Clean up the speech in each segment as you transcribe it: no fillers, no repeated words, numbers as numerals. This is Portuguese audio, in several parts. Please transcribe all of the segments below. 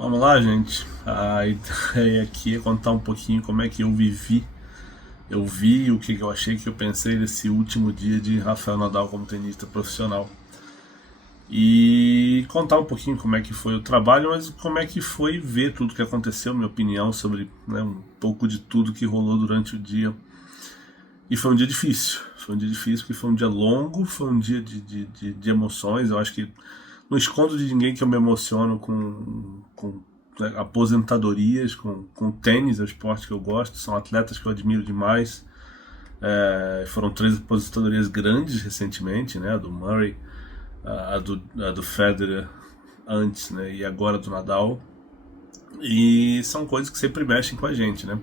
Vamos lá, gente. A ideia aqui é contar um pouquinho como é que eu vivi. Eu vi o que eu achei, que eu pensei nesse último dia de Rafael Nadal como tenista profissional. E contar um pouquinho como é que foi o trabalho, mas como é que foi ver tudo que aconteceu, minha opinião sobre, né, um pouco de tudo que rolou durante o dia. E foi um dia difícil. Foi um dia difícil porque foi um dia longo, foi um dia de emoções. Eu acho que não escondo de ninguém que eu me emociono com né, aposentadorias, com tênis, é o esporte que eu gosto. São atletas que eu admiro demais. Foram 3 aposentadorias grandes recentemente, né? A do Murray, a do Federer antes, né? E agora do Nadal. E são coisas que sempre mexem com a gente, né?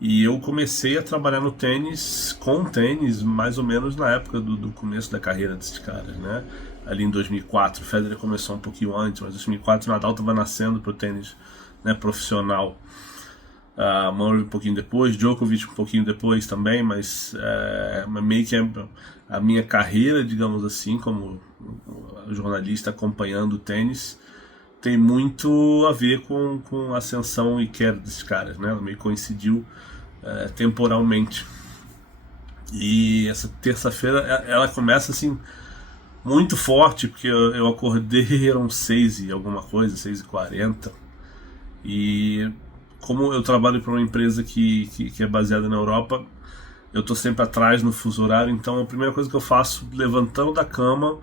E eu comecei a trabalhar no tênis, com tênis, mais ou menos na época do começo da carreira desses caras, né? Ali em 2004, o Federer começou um pouquinho antes, mas em 2004 o Nadal estava nascendo para o tênis, né, profissional. Murray um pouquinho depois, Djokovic um pouquinho depois também, mas meio que a minha carreira, digamos assim, como jornalista acompanhando o tênis, tem muito a ver com a ascensão e queda desses caras, né? Ela meio coincidiu temporalmente. E essa terça-feira ela começa assim muito forte, porque eu acordei, eram 6 e alguma coisa, 6h40. E como eu trabalho para uma empresa que é baseada na Europa, eu tô sempre atrás no fuso horário, então a primeira coisa que eu faço levantando da cama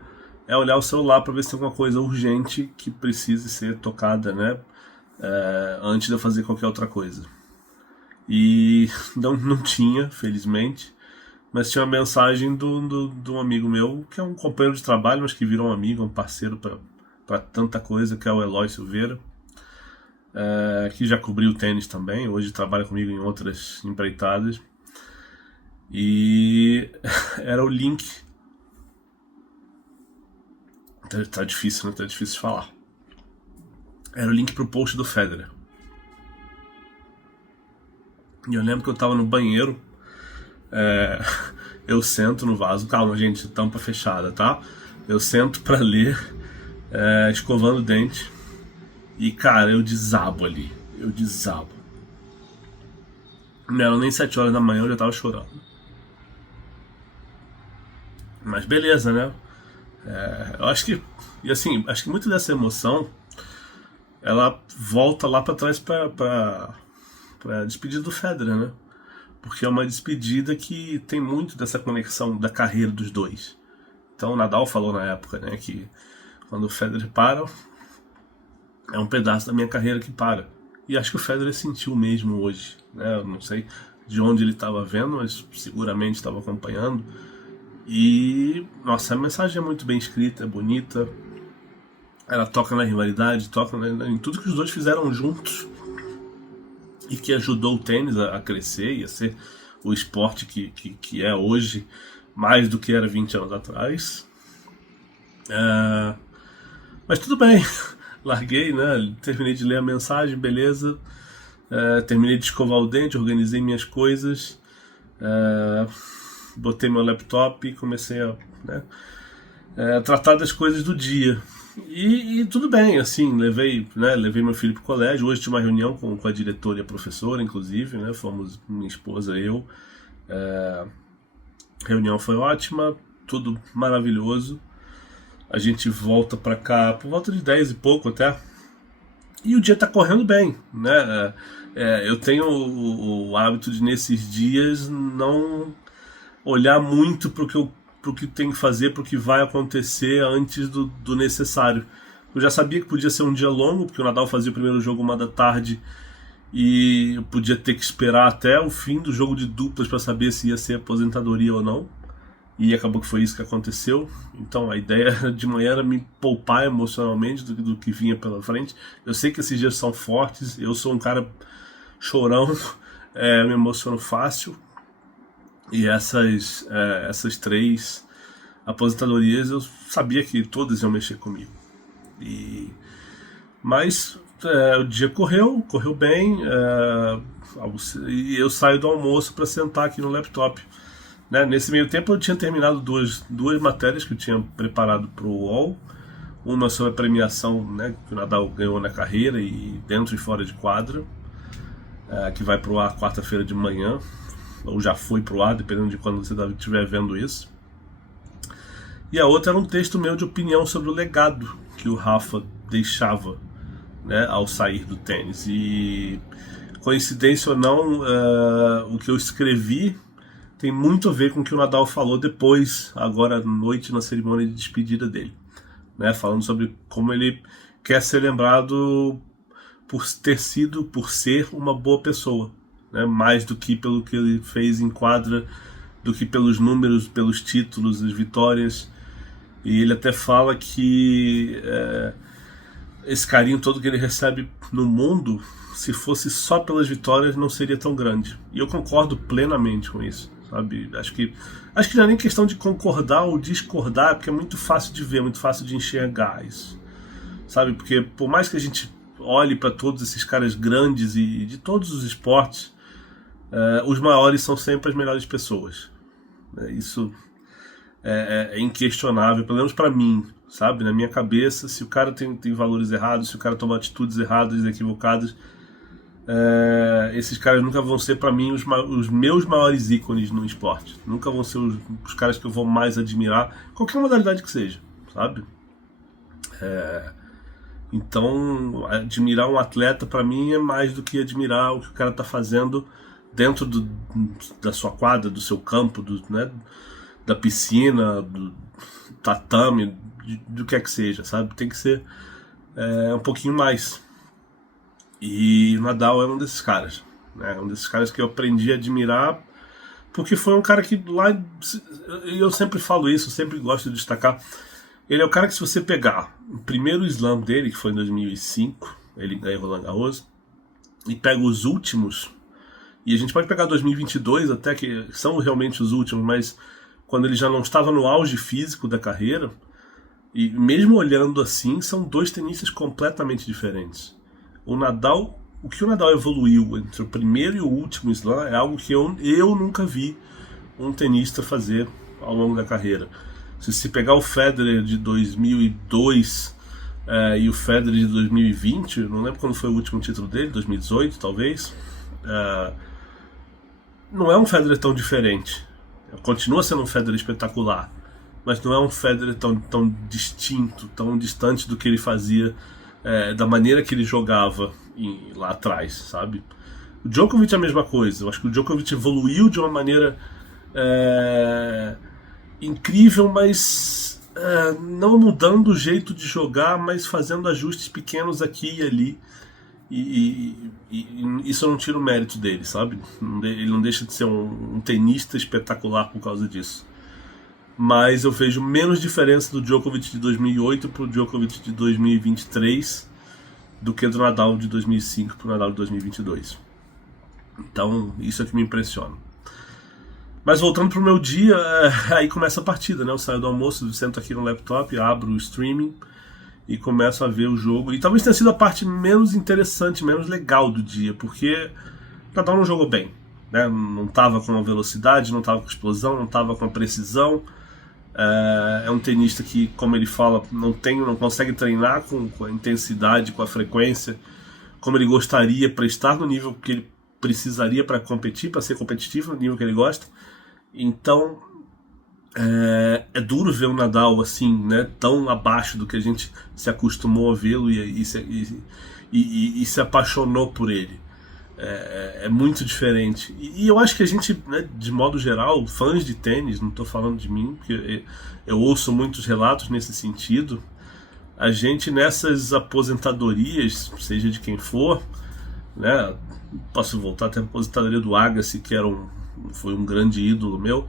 é olhar o celular para ver se tem alguma coisa urgente que precise ser tocada, né? Antes de eu fazer qualquer outra coisa. E não tinha, felizmente, mas tinha uma mensagem de um amigo meu, que é um companheiro de trabalho, mas que virou um amigo, um parceiro para tanta coisa, que é o Eloy Silveira, que já cobriu tênis também, hoje trabalha comigo em outras empreitadas. E era o link. Tá difícil, né? Tá difícil de falar. Era o link pro post do Federer. E eu lembro que eu tava no banheiro. Eu sento no vaso. Calma, gente, tampa fechada, tá? Eu sento pra ler, escovando o dente. E, cara, eu desabo ali. Eu desabo. Não eram nem 7 horas da manhã, eu já tava chorando. Mas beleza, né? Eu acho que. E assim, acho que muito dessa emoção ela volta lá pra trás pra despedida do Federer, né? Porque é uma despedida que tem muito dessa conexão da carreira dos dois. Então o Nadal falou na época, né, que quando o Federer para, é um pedaço da minha carreira que para. E acho que o Federer sentiu mesmo hoje, né? Eu não sei de onde ele estava vendo, mas seguramente estava acompanhando. E nossa, a mensagem é muito bem escrita, é bonita. Ela toca na rivalidade, toca em tudo que os dois fizeram juntos e que ajudou o tênis a crescer e a ser o esporte que é hoje, mais do que era 20 anos atrás. Mas tudo bem, larguei, né? Terminei de ler a mensagem, beleza. Terminei de escovar o dente, organizei minhas coisas, botei meu laptop e comecei a, né, tratar das coisas do dia. E tudo bem, assim, levei meu filho pro colégio. Hoje tinha uma reunião com a diretora e a professora, inclusive, né? Fomos minha esposa e eu. A reunião foi ótima, tudo maravilhoso. A gente volta pra cá por volta de 10 e pouco até. E o dia tá correndo bem, né? Eu tenho o hábito de, nesses dias, não olhar muito pro que tem que fazer, pro que vai acontecer antes do necessário. Eu já sabia que podia ser um dia longo, porque o Nadal fazia o primeiro jogo 1 da tarde e eu podia ter que esperar até o fim do jogo de duplas para saber se ia ser aposentadoria ou não. E acabou que foi isso que aconteceu. Então a ideia de manhã era me poupar emocionalmente do que vinha pela frente. Eu sei que esses dias são fortes, eu sou um cara chorão, me emociono fácil. E essas 3 aposentadorias eu sabia que todas iam mexer comigo. Mas o dia correu bem, e eu saio do almoço para sentar aqui no laptop. Né? Nesse meio tempo eu tinha terminado duas matérias que eu tinha preparado para o UOL. Uma sobre a premiação, né, que o Nadal ganhou na carreira e dentro e fora de quadra, que vai pro ar quarta-feira de manhã, ou já foi pro ar, dependendo de quando você estiver vendo isso. E a outra era um texto meu de opinião sobre o legado que o Rafa deixava, né, ao sair do tênis. E coincidência ou não, o que eu escrevi tem muito a ver com o que o Nadal falou depois, agora à noite, na cerimônia de despedida dele, né, falando sobre como ele quer ser lembrado por ser uma boa pessoa, né, mais do que pelo que ele fez em quadra, do que pelos números, pelos títulos, as vitórias. E ele até fala que esse carinho todo que ele recebe no mundo, se fosse só pelas vitórias, não seria tão grande. E eu concordo plenamente com isso, sabe? Acho que não é nem questão de concordar ou discordar, porque é muito fácil de ver, muito fácil de enxergar isso, sabe? Porque por mais que a gente olhe para todos esses caras grandes e de todos os esportes, os maiores são sempre as melhores pessoas. Isso é inquestionável, pelo menos para mim, sabe? Na minha cabeça, se o cara tem valores errados, se o cara toma atitudes erradas, equivocadas, esses caras nunca vão ser para mim os meus maiores ícones no esporte. Nunca vão ser os caras que eu vou mais admirar, qualquer modalidade que seja, sabe? Então, admirar um atleta para mim é mais do que admirar o que o cara tá fazendo dentro da sua quadra, do seu campo, né, da piscina, do tatame, do que é que seja, sabe? Tem que ser um pouquinho mais. E o Nadal é um desses caras, né? Um desses caras que eu aprendi a admirar, porque foi um cara que lá, eu sempre falo isso, sempre gosto de destacar, ele é o cara que, se você pegar o primeiro slam dele, que foi em 2005, ele ganha Roland Garros, e pega os últimos, e a gente pode pegar 2022 até, que são realmente os últimos, mas quando ele já não estava no auge físico da carreira, e mesmo olhando assim, são dois tenistas completamente diferentes. O que o Nadal evoluiu entre o primeiro e o último slam é algo que eu nunca vi um tenista fazer ao longo da carreira. Se pegar o Federer de 2002 e o Federer de 2020, não lembro quando foi o último título dele, 2018 talvez, não é um Federer tão diferente. Continua sendo um Federer espetacular, mas não é um Federer tão distinto, tão distante do que ele fazia, da maneira que ele jogava lá atrás, sabe? O Djokovic é a mesma coisa. Eu acho que o Djokovic evoluiu de uma maneira incrível, mas não mudando o jeito de jogar, mas fazendo ajustes pequenos aqui e ali. E isso eu não tiro o mérito dele, sabe? Ele não deixa de ser um tenista espetacular por causa disso. Mas eu vejo menos diferença do Djokovic de 2008 pro Djokovic de 2023 do que do Nadal de 2005 pro Nadal de 2022. Então, isso é que me impressiona. Mas voltando pro meu dia, aí começa a partida, né? Eu saio do almoço, sento aqui no laptop, abro o streaming e começo a ver o jogo. E talvez tenha sido a parte menos interessante, menos legal do dia, porque o Nadal não jogou bem, né? Não estava com a velocidade, não estava com a explosão, não estava com a precisão. É um tenista que, como ele fala, não consegue treinar com a intensidade, com a frequência como ele gostaria para estar no nível que ele precisaria para competir, para ser competitivo no nível que ele gosta. Então é duro ver o Nadal assim, né, tão abaixo do que a gente se acostumou a vê-lo e se apaixonou por ele. É muito diferente. E eu acho que a gente, né, de modo geral, fãs de tênis, não estou falando de mim, porque eu ouço muitos relatos nesse sentido, a gente nessas aposentadorias, seja de quem for, né, posso voltar até a aposentadoria do Agassi, que foi um grande ídolo meu,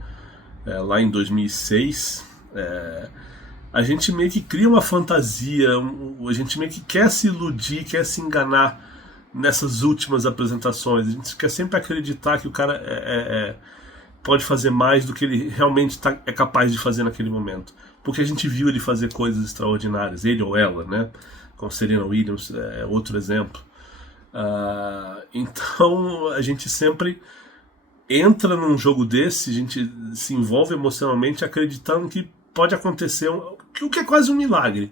lá em 2006, a gente meio que cria uma fantasia, a gente meio que quer se iludir, quer se enganar nessas últimas apresentações. A gente quer sempre acreditar que o cara pode fazer mais do que ele realmente é capaz de fazer naquele momento, porque a gente viu ele fazer coisas extraordinárias, ele ou ela, né? Com Serena Williams é outro exemplo. Então a gente sempre entra num jogo desse, a gente se envolve emocionalmente acreditando que pode acontecer o que é quase um milagre.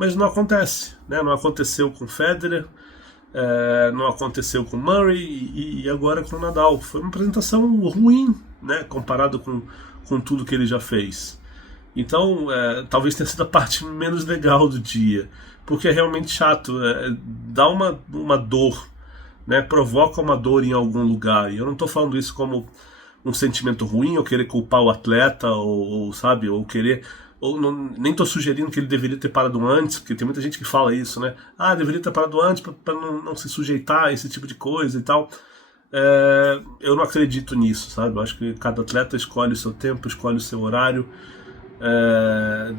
mas não acontece, né? Não aconteceu com o Federer, não aconteceu com o Murray e agora com o Nadal. Foi uma apresentação ruim, né? Comparado com tudo que ele já fez. Então, talvez tenha sido a parte menos legal do dia, porque é realmente chato, dá uma dor, né? Provoca uma dor em algum lugar. E eu não estou falando isso como um sentimento ruim, ou querer culpar o atleta, ou sabe, ou querer... Ou não, nem estou sugerindo que ele deveria ter parado antes, porque tem muita gente que fala isso, né? Ah, deveria ter parado antes para não se sujeitar a esse tipo de coisa e tal. Eu não acredito nisso, sabe? Eu acho que cada atleta escolhe o seu tempo, escolhe o seu horário,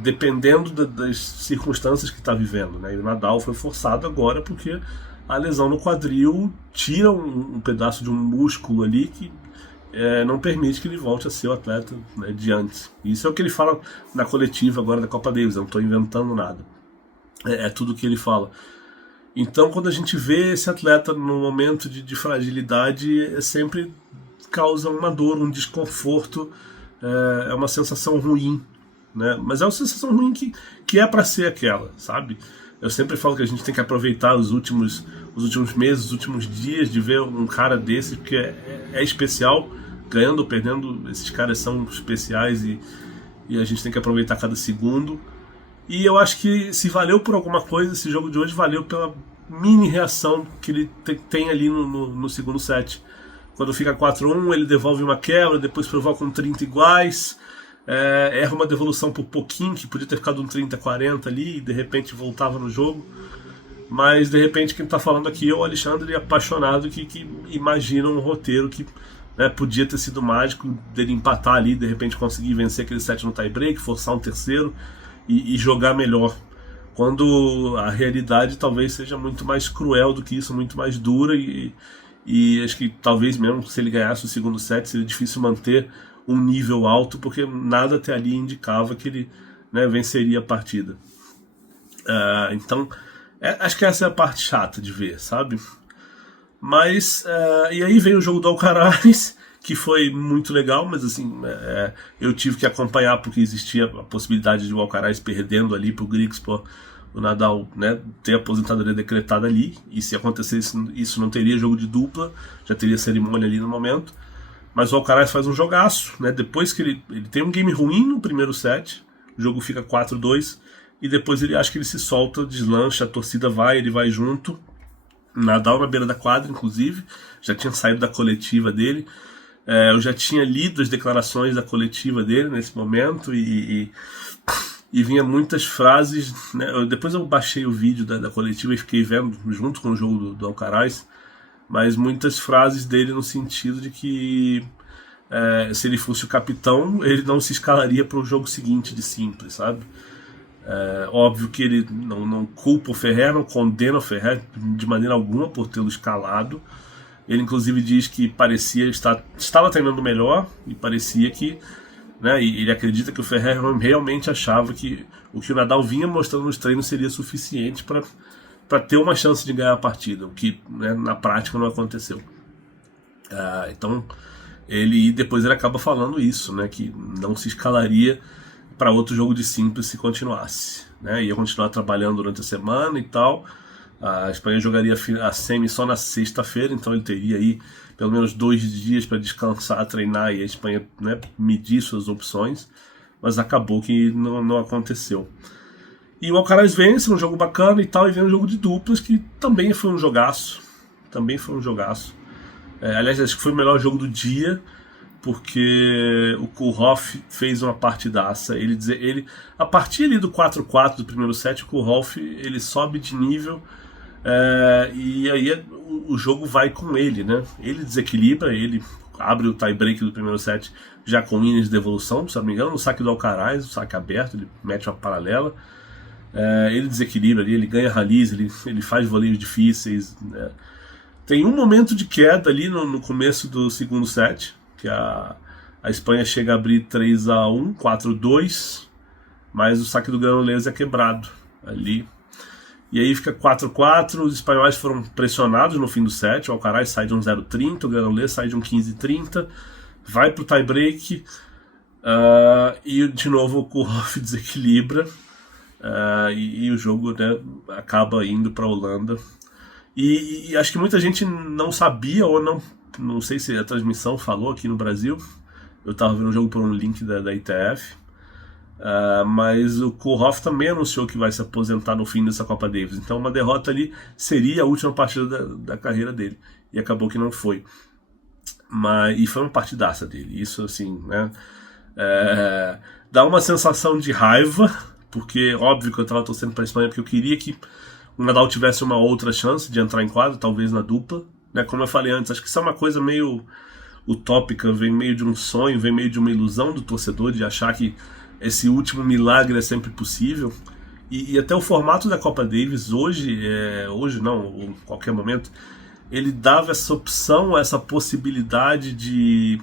dependendo das circunstâncias que está vivendo, né? E o Nadal foi forçado agora porque a lesão no quadril tira um pedaço de um músculo ali que não permite que ele volte a ser o atleta, né, de antes. Isso é o que ele fala na coletiva agora da Copa Davis, eu não estou inventando nada. É tudo o que ele fala. Então, quando a gente vê esse atleta num momento de fragilidade, sempre causa uma dor, um desconforto, é uma sensação ruim, né? Mas é uma sensação ruim que é para ser aquela, sabe? Eu sempre falo que a gente tem que aproveitar os últimos meses, os últimos dias de ver um cara desse, porque é especial, ganhando ou perdendo, esses caras são especiais e a gente tem que aproveitar cada segundo. E eu acho que se valeu por alguma coisa, esse jogo de hoje valeu pela mini reação que ele tem ali no segundo set. Quando fica 4-1, ele devolve uma quebra, depois provoca um 30 iguais, erra uma devolução por pouquinho, que podia ter ficado um 30-40 ali, e de repente voltava no jogo. Mas de repente quem está falando aqui é o Alexandre apaixonado que imagina um roteiro que, né, podia ter sido mágico, dele empatar ali, de repente conseguir vencer aquele set no tie-break, forçar um terceiro e jogar melhor. Quando a realidade talvez seja muito mais cruel do que isso, muito mais dura e acho que talvez mesmo se ele ganhasse o segundo set seria difícil manter um nível alto, porque nada até ali indicava que ele, né, venceria a partida. Então, acho que essa é a parte chata de ver, sabe? Mas, e aí veio o jogo do Alcaraz, que foi muito legal, mas assim, eu tive que acompanhar porque existia a possibilidade de o Alcaraz perdendo ali pro Griekspoor, o Nadal, né, ter a aposentadoria decretada ali, e se acontecesse isso não teria jogo de dupla, já teria cerimônia ali no momento. Mas o Alcaraz faz um jogaço, né? Depois que ele tem um game ruim no primeiro set, o jogo fica 4-2, e depois ele acha que ele se solta, deslancha, a torcida vai, ele vai junto. Nadal na beira da quadra, inclusive, já tinha saído da coletiva dele. Eu já tinha lido as declarações da coletiva dele nesse momento e vinha muitas frases, né? Depois eu baixei o vídeo da coletiva e fiquei vendo junto com o jogo do Alcaraz, mas muitas frases dele no sentido de que se ele fosse o capitão, ele não se escalaria para o jogo seguinte de simples, sabe? Óbvio que ele não culpa o Ferrer, não condena o Ferrer de maneira alguma por tê-lo escalado. Ele inclusive diz que parecia estava treinando melhor e parecia que, né, e ele acredita que o Ferrer realmente achava que o que o Nadal vinha mostrando nos treinos seria suficiente para ter uma chance de ganhar a partida, o que, né, na prática não aconteceu. Então depois ele acaba falando isso, né, que não se escalaria para outro jogo de simples se continuasse, né? Ia continuar trabalhando durante a semana e tal. A Espanha jogaria a semi só na sexta-feira, então ele teria aí pelo menos 2 dias para descansar, treinar e a Espanha, né, medir suas opções, mas acabou que não aconteceu. E o Alcaraz vence, um jogo bacana e tal, e vem um jogo de duplas que também foi um jogaço. Aliás, acho que foi o melhor jogo do dia, porque o Koolhof fez uma partidaça. A partir ali do 4-4 do primeiro set, o Koolhof ele sobe de nível, e aí o jogo vai com ele, né? Ele desequilibra, ele abre o tie-break do primeiro set já com linhas de devolução, se não me engano, no saque do Alcaraz, o saque aberto, ele mete uma paralela. Ele desequilibra ali, ele ganha rallies, ele faz voleios difíceis, né? Tem um momento de queda ali no começo do segundo set, que a Espanha chega a abrir 3-1, 4-2, mas o saque do Granollers é quebrado ali. E aí fica 4-4, os espanhóis foram pressionados no fim do set, o Alcaraz sai de um 0-30, o Granollers sai de um 15-30, vai pro tie-break, e de novo o Koolhof desequilibra, e o jogo, né, acaba indo para a Holanda. E acho que muita gente não sabia, ou não sei se a transmissão falou aqui no Brasil. Eu estava vendo o jogo por um link da ITF. Mas o Kohlhoff também anunciou que vai se aposentar no fim dessa Copa Davis. Então uma derrota ali seria a última partida da carreira dele. E acabou que não foi. E foi uma partidaça dele. Isso, assim, né? Dá uma sensação de raiva, porque óbvio que eu estava torcendo para a Espanha, porque eu queria que o Nadal tivesse uma outra chance de entrar em quadro, talvez na dupla. Né? Como eu falei antes, acho que isso é uma coisa meio utópica, vem meio de um sonho, vem meio de uma ilusão do torcedor, de achar que esse último milagre é sempre possível. E até o formato da Copa Davis hoje não, ou em qualquer momento, ele dava essa opção, essa possibilidade de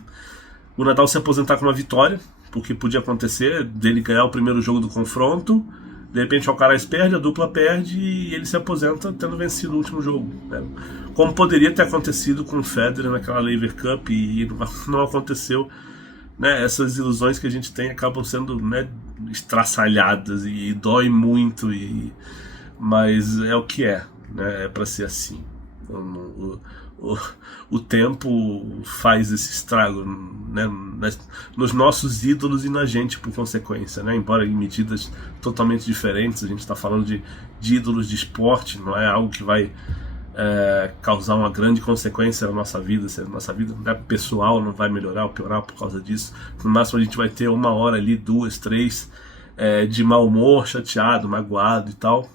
o Nadal se aposentar com uma vitória, porque podia acontecer dele ganhar o primeiro jogo do confronto, de repente o Alcaraz perde, a dupla perde e ele se aposenta tendo vencido o último jogo, né? Como poderia ter acontecido com o Federer naquela Laver Cup e não aconteceu. Né, essas ilusões que a gente tem acabam sendo, né, estraçalhadas e dói muito, mas é o que é, né, é para ser assim. O tempo faz esse estrago, né, nos nossos ídolos e na gente por consequência, né, embora em medidas totalmente diferentes. A gente está falando de ídolos de esporte, não é algo que vai causar uma grande consequência na nossa vida. Se a nossa vida, né, pessoal não vai melhorar ou piorar por causa disso. No máximo a gente vai ter 1 hora ali, 2, 3 de mau humor, chateado, magoado e tal,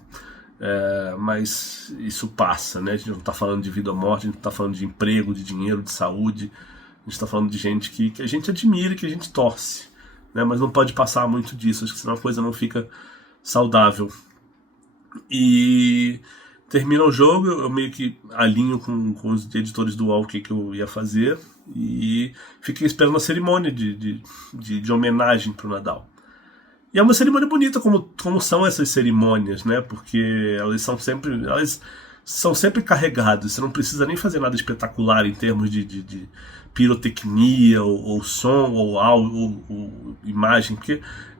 mas isso passa, né? A gente não está falando de vida ou morte, a gente não está falando de emprego, de dinheiro, de saúde. A gente está falando de gente que a gente admira e que a gente torce, né? Mas não pode passar muito disso, acho que senão a coisa não fica saudável. E termina o jogo, eu meio que alinho com os editores do UOL o que eu ia fazer e fiquei esperando a cerimônia de homenagem para o Nadal. E é uma cerimônia bonita, como são essas cerimônias, né? Porque elas são sempre carregadas. Você não precisa nem fazer nada espetacular em termos de pirotecnia, ou som, ou áudio, ou imagem,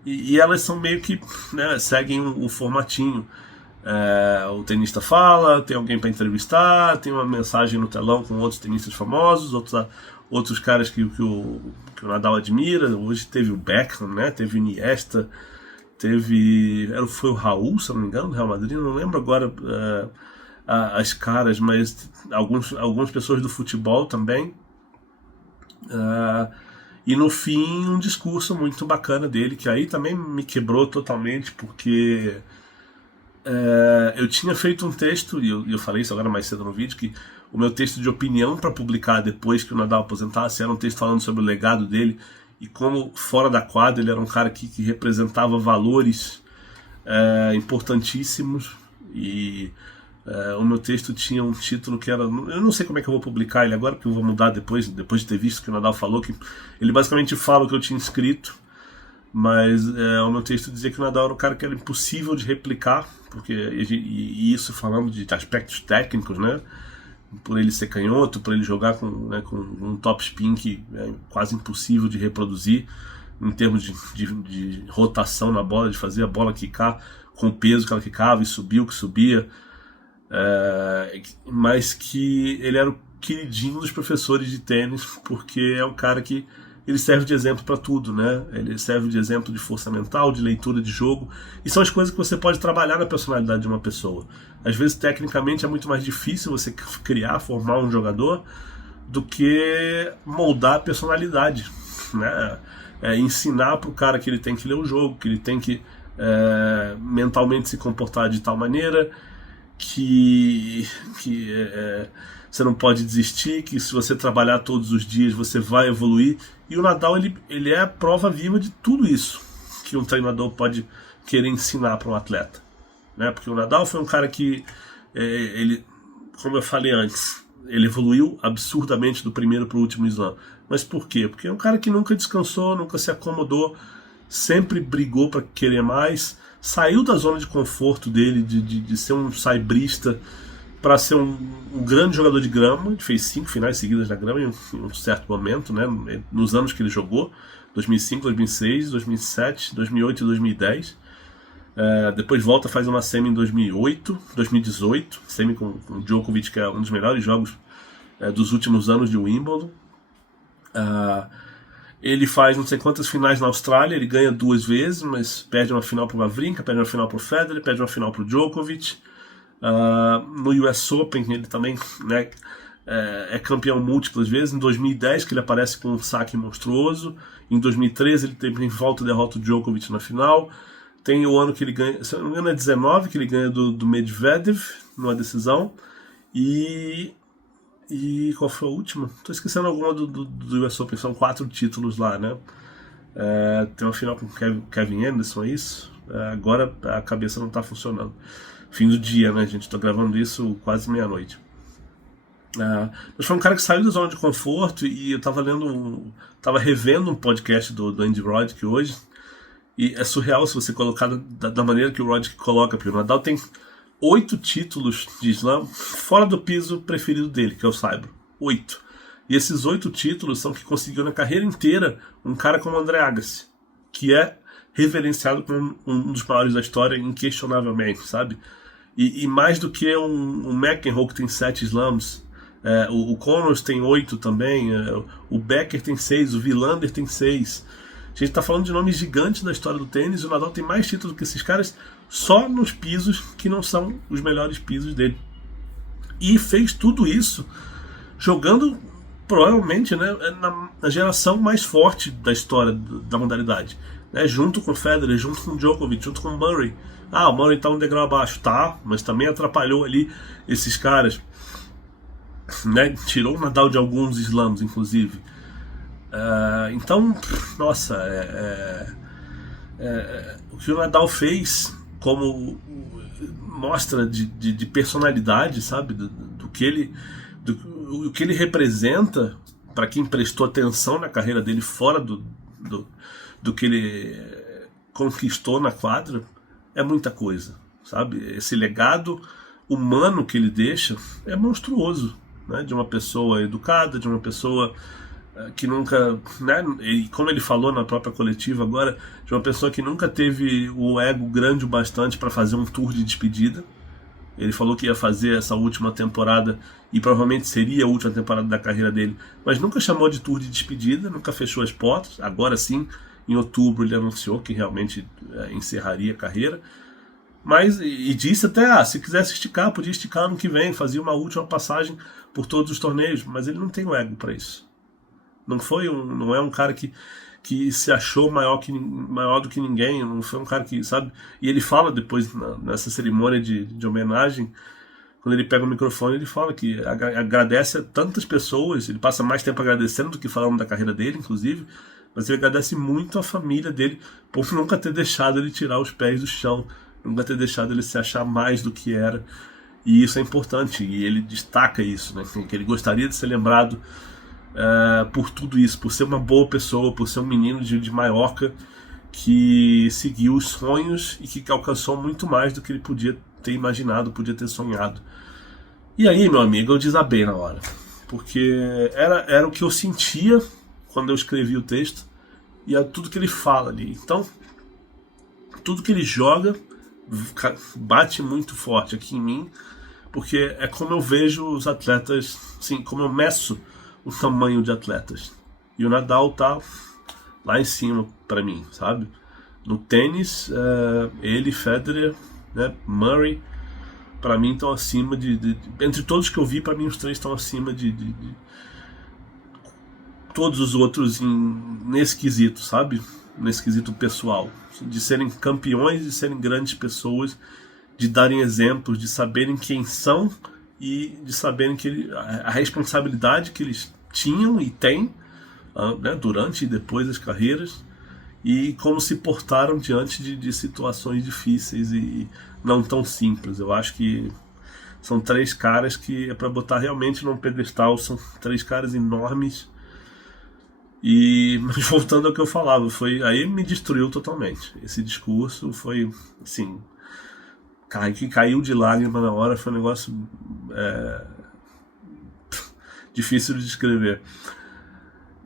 e elas são meio que, né, seguem um formatinho. O tenista fala, tem alguém para entrevistar, tem uma mensagem no telão com outros tenistas famosos, outros caras que o Nadal admira. Hoje teve o Beckham, né? Teve o Iniesta, foi o Raul, se não me engano, do Real Madrid, não lembro agora as caras, mas algumas pessoas do futebol também. E no fim, um discurso muito bacana dele, que aí também me quebrou totalmente, porque eu tinha feito um texto, e eu falei isso agora mais cedo no vídeo, que o meu texto de opinião para publicar depois que o Nadal aposentasse era um texto falando sobre o legado dele e como fora da quadra ele era um cara que representava valores importantíssimos. E o meu texto tinha um título que era, eu não sei como é que eu vou publicar ele agora, porque eu vou mudar depois de ter visto que o Nadal falou, que ele basicamente fala o que eu tinha escrito. Mas o meu texto dizia que o Nadal era um cara que era impossível de replicar, porque, e isso falando de aspectos técnicos, né? Por ele ser canhoto, por ele jogar com um top spin que é quase impossível de reproduzir em termos de rotação na bola, de fazer a bola quicar com o peso que ela quicava e subir o que subia, mas que ele era o queridinho dos professores de tênis, porque é um cara que ele serve de exemplo para tudo, né? Ele serve de exemplo de força mental, de leitura de jogo, e são as coisas que você pode trabalhar na personalidade de uma pessoa. Às vezes, tecnicamente, é muito mais difícil você formar um jogador do que moldar a personalidade, né? Ensinar para o cara que ele tem que ler o jogo, que ele tem que mentalmente se comportar de tal maneira que você não pode desistir, que se você trabalhar todos os dias você vai evoluir. E o Nadal ele é a prova viva de tudo isso que um treinador pode querer ensinar para um atleta, né? Porque o Nadal foi um cara que ele, como eu falei antes, ele evoluiu absurdamente do primeiro para o último slam. Mas por quê? Porque é um cara que nunca descansou, nunca se acomodou, sempre brigou para querer mais, saiu da zona de conforto dele de ser um saibrista para ser um grande jogador de grama. Ele fez 5 finais seguidas na grama em um certo momento, né, nos anos que ele jogou, 2005, 2006, 2007, 2008 e 2010. Depois volta, faz uma semi em 2018, semi com o Djokovic, que é um dos melhores jogos dos últimos anos de Wimbledon. Ele faz não sei quantas finais na Austrália, ele ganha 2 vezes, mas perde uma final pro Wawrinka, perde uma final pro Federer, perde uma final pro Djokovic. No US Open ele também, né, é campeão múltiplas vezes. Em 2010 que ele aparece com um saque monstruoso. Em 2013 ele tem volta e derrota o Djokovic na final. Tem o ano que ele ganha, se não me engano é 19, que ele ganha do Medvedev numa decisão. E qual foi a última? Tô esquecendo alguma do US Open, são 4 títulos lá, né? Tem uma final com Kevin Anderson, é isso? Agora a cabeça não tá funcionando. Fim do dia, né, gente? Tô gravando isso quase meia-noite. Mas foi um cara que saiu da zona de conforto, e eu tava revendo um podcast do Andy Roddick hoje, e é surreal se você colocar da maneira que o Roddick coloca, porque o Nadal tem 8 títulos de slam fora do piso preferido dele, que é o saibro. 8. E esses 8 títulos são que conseguiu na carreira inteira um cara como André Agassi, que é reverenciado como um dos maiores da história, inquestionavelmente, sabe? E mais do que um McEnroe que tem 7 slams, o Connors tem 8 também, o Becker tem 6, o Wilander tem 6. A gente está falando de nomes gigantes da história do tênis, e o Nadal tem mais títulos que esses caras só nos pisos que não são os melhores pisos dele. E fez tudo isso jogando, provavelmente, né, na geração mais forte da história da modalidade. Né, junto com o Federer, junto com o Djokovic, junto com o Murray. O Murray está um degrau abaixo, tá, mas também atrapalhou ali esses caras. Né, tirou o Nadal de alguns slams, inclusive. Então, nossa, o que o Nadal fez como mostra de personalidade, sabe, do que ele representa para quem prestou atenção na carreira dele fora do que ele conquistou na quadra, é muita coisa, sabe? Esse legado humano que ele deixa é monstruoso, né? De uma pessoa educada, de uma pessoa que nunca, né, e como ele falou na própria coletiva agora, de uma pessoa que nunca teve o ego grande o bastante para fazer um tour de despedida. Ele falou que ia fazer essa última temporada, e provavelmente seria a última temporada da carreira dele, mas nunca chamou de tour de despedida, nunca fechou as portas. Agora sim, em outubro ele anunciou que realmente encerraria a carreira, mas e disse até, se quisesse esticar, podia esticar ano que vem, fazia uma última passagem por todos os torneios, mas ele não tem o ego para isso. Não é um cara que se achou maior do que ninguém, não foi um cara que, sabe? E ele fala depois, nessa cerimônia de homenagem, quando ele pega o microfone, ele fala que agradece a tantas pessoas, ele passa mais tempo agradecendo do que falando da carreira dele, inclusive, mas ele agradece muito a família dele por nunca ter deixado ele tirar os pés do chão, nunca ter deixado ele se achar mais do que era, e isso é importante, e ele destaca isso, né? Que ele gostaria de ser lembrado por tudo isso, por ser uma boa pessoa, por ser um menino de Maiorca que seguiu os sonhos e que alcançou muito mais do que ele podia ter imaginado, podia ter sonhado. E aí, meu amigo, eu desabei na hora, porque era o que eu sentia quando eu escrevi o texto, e é tudo que ele fala ali. Então, tudo que ele joga bate muito forte aqui em mim, porque é como eu vejo os atletas, assim, como eu meço o tamanho de atletas. E o Nadal tá lá em cima para mim, sabe? No tênis, ele, Federer, né, Murray, para mim estão acima entre todos que eu vi, para mim os 3 estão acima de todos os outros nesse quesito, sabe? Nesse quesito pessoal, de serem campeões, de serem grandes pessoas, de darem exemplos, de saberem quem são e de saberem que a responsabilidade que eles tinham e têm, né, durante e depois das carreiras, e como se portaram diante de situações difíceis e não tão simples. Eu acho que são 3 caras que é para botar realmente num pedestal, são 3 caras enormes. Mas voltando ao que eu falava, aí me destruiu totalmente. Esse discurso foi assim, que caiu de lágrima na hora, foi um negócio difícil de descrever.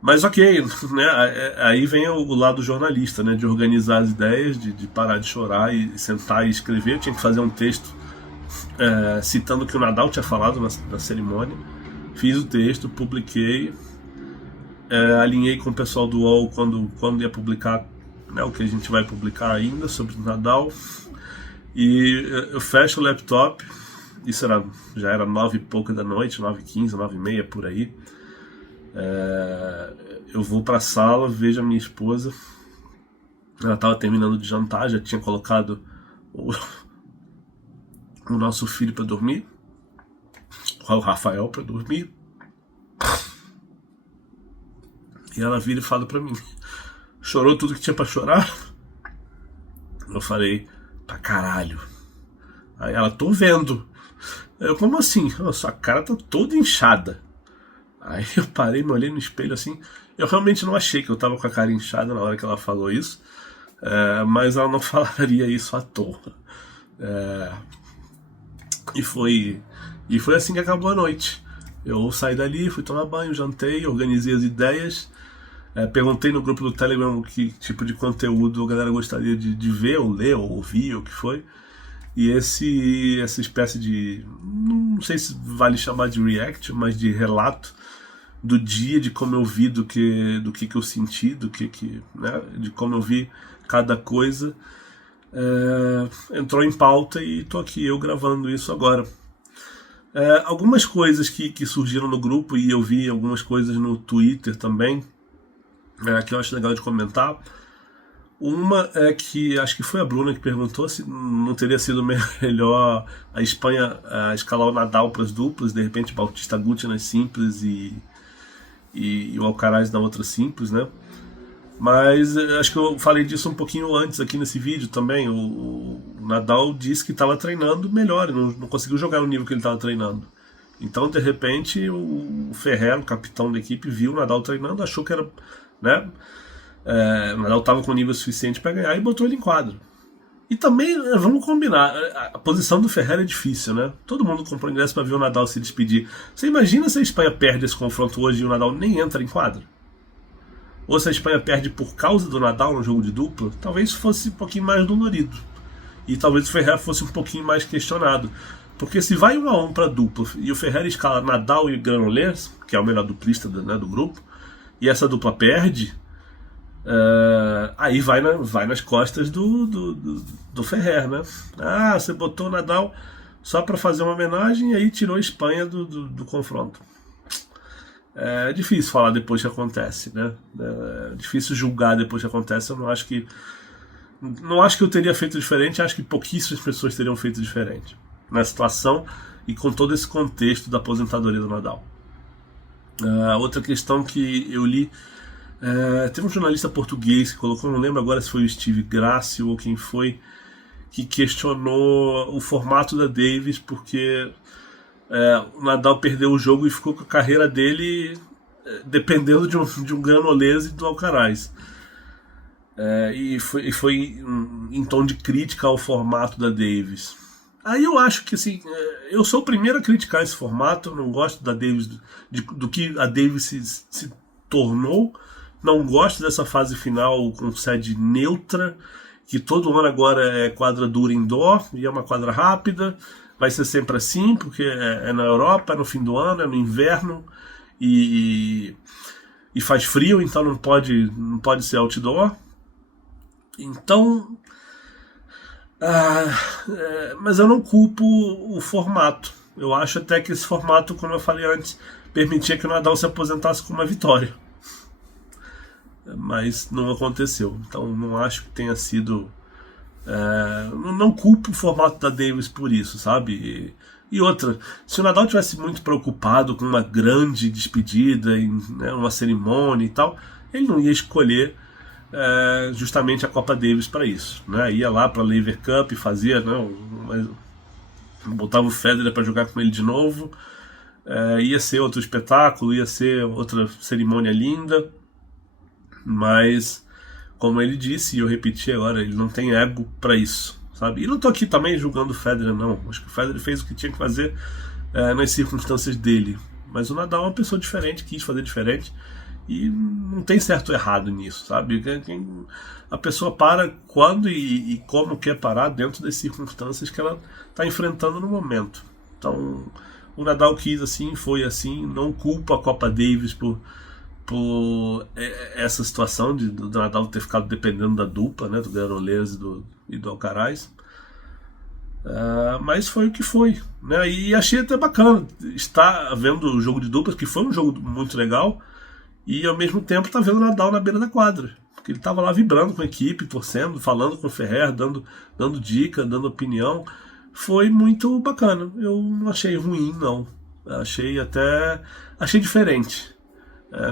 Mas ok, né? Aí vem o lado jornalista, né? De organizar as ideias, de parar de chorar e sentar e escrever. Eu tinha que fazer um texto citando o que o Nadal tinha falado na cerimônia. Fiz o texto, publiquei, alinhei com o pessoal do UOL quando ia publicar, né, o que a gente vai publicar ainda sobre o Nadal. E eu fecho o laptop, já era 9 e pouca da noite, 9h15, 9h30 por aí. Eu vou pra sala, vejo a minha esposa. Ela estava terminando de jantar, já tinha colocado o nosso filho para dormir, o Rafael para dormir. E ela vira e fala pra mim: chorou tudo que tinha pra chorar? Eu falei: pra caralho. Aí ela: tô vendo. Eu: como assim? Sua cara tá toda inchada. Aí eu parei, me olhei no espelho assim. Eu realmente não achei que eu tava com a cara inchada na hora que ela falou isso, mas ela não falaria isso à toa. E foi assim que acabou a noite. Eu saí dali, fui tomar banho, jantei, organizei as ideias, perguntei no grupo do Telegram que tipo de conteúdo a galera gostaria de ver, ou ler, ou ouvir, ou o que foi. E essa espécie de, não sei se vale chamar de react, mas de relato do dia, de como eu vi, do que eu senti, né, de como eu vi cada coisa, entrou em pauta e tô aqui eu gravando isso agora. Algumas coisas que surgiram no grupo, e eu vi algumas coisas no Twitter também, que eu acho legal de comentar. Uma é que acho que foi a Bruna que perguntou se não teria sido melhor a Espanha escalar o Nadal para as duplas, de repente Bautista Agut nas simples e o Alcaraz na outra simples, né? Mas acho que eu falei disso um pouquinho antes aqui nesse vídeo também. O Nadal disse que estava treinando melhor, não conseguiu jogar no nível que ele estava treinando. Então, de repente, o Ferrer, o capitão da equipe, viu o Nadal treinando, achou que era, né, o Nadal estava com nível suficiente para ganhar e botou ele em quadro. E também, vamos combinar, a posição do Ferrer é difícil, né? Todo mundo comprou ingresso para ver o Nadal se despedir. Você imagina se a Espanha perde esse confronto hoje e o Nadal nem entra em quadro? Ou se a Espanha perde por causa do Nadal no jogo de dupla, talvez fosse um pouquinho mais dolorido. E talvez o Ferrer fosse um pouquinho mais questionado. Porque se vai 1-1 para dupla e o Ferrer escala Nadal e Granollers, que é o melhor duplista do grupo, e essa dupla perde, aí vai nas costas do Ferrer, né? Você botou o Nadal só para fazer uma homenagem e aí tirou a Espanha do confronto. É difícil falar depois que acontece, né? É difícil julgar depois que acontece. Eu não acho que eu teria feito diferente. Acho que pouquíssimas pessoas teriam feito diferente na situação e com todo esse contexto da aposentadoria do Nadal. Outra questão que eu li, teve um jornalista português que colocou, não lembro agora se foi o Steve Grassi ou quem foi, que questionou o formato da Davis, porque o Nadal perdeu o jogo e ficou com a carreira dele dependendo de um Granollers e do Alcaraz. E foi em tom de crítica ao formato da Davis. Aí eu acho que assim, eu sou o primeiro a criticar esse formato. Eu não gosto da Davis, do que a Davis se tornou. Não gosto dessa fase final com sede neutra, que todo ano agora é quadra dura indoor e é uma quadra rápida. Vai ser sempre assim, porque é na Europa, é no fim do ano, é no inverno e faz frio, então não pode ser outdoor. Então, mas eu não culpo o formato. Eu acho até que esse formato, como eu falei antes, permitia que o Nadal se aposentasse com uma vitória. Mas não aconteceu. Então não acho que tenha sido... não culpo o formato da Davis por isso, sabe? E outra, se o Nadal tivesse muito preocupado com uma grande despedida, né, uma cerimônia e tal, ele não ia escolher justamente a Copa Davis para isso, né? Ia lá para a Lever Cup, fazia, né, botava o Federer para jogar com ele de novo, ia ser outro espetáculo, ia ser outra cerimônia linda, mas como ele disse, e eu repeti agora, ele não tem ego para isso, sabe? E não tô aqui também julgando o Federer, não. Acho que o Federer fez o que tinha que fazer nas circunstâncias dele. Mas o Nadal é uma pessoa diferente, quis fazer diferente. E não tem certo ou errado nisso, sabe? A pessoa para quando e como quer parar dentro das circunstâncias que ela está enfrentando no momento. Então, o Nadal quis assim, foi assim, não culpa a Copa Davis por essa situação do Nadal ter ficado dependendo da dupla, né, do Garolese e do Alcaraz. Mas foi o que foi, né? E achei até bacana estar vendo o jogo de duplas, que foi um jogo muito legal, e ao mesmo tempo tá vendo o Nadal na beira da quadra, porque ele estava lá vibrando com a equipe, torcendo, falando com o Ferrer, dando dica, dando opinião. Foi muito bacana. Eu não achei ruim, não. Achei diferente.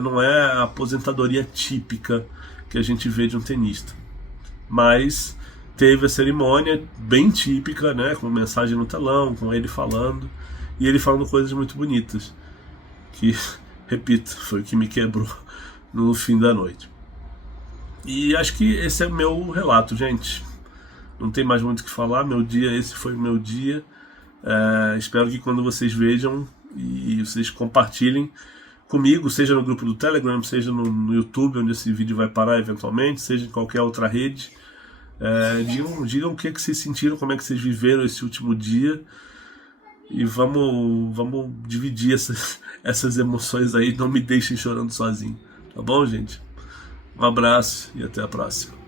Não é a aposentadoria típica que a gente vê de um tenista, mas teve a cerimônia bem típica, né, com mensagem no telão, com ele falando, e ele falando coisas muito bonitas, que, repito, foi o que me quebrou no fim da noite. E acho que esse é o meu relato, gente. Não tem mais muito o que falar. Esse foi o meu dia. Espero que quando vocês vejam e vocês compartilhem comigo, seja no grupo do Telegram, seja no YouTube, onde esse vídeo vai parar eventualmente, seja em qualquer outra rede. Digam o que vocês sentiram, como é que vocês viveram esse último dia, e vamos dividir essas emoções aí. Não me deixem chorando sozinho, tá bom, gente? Um abraço e até a próxima.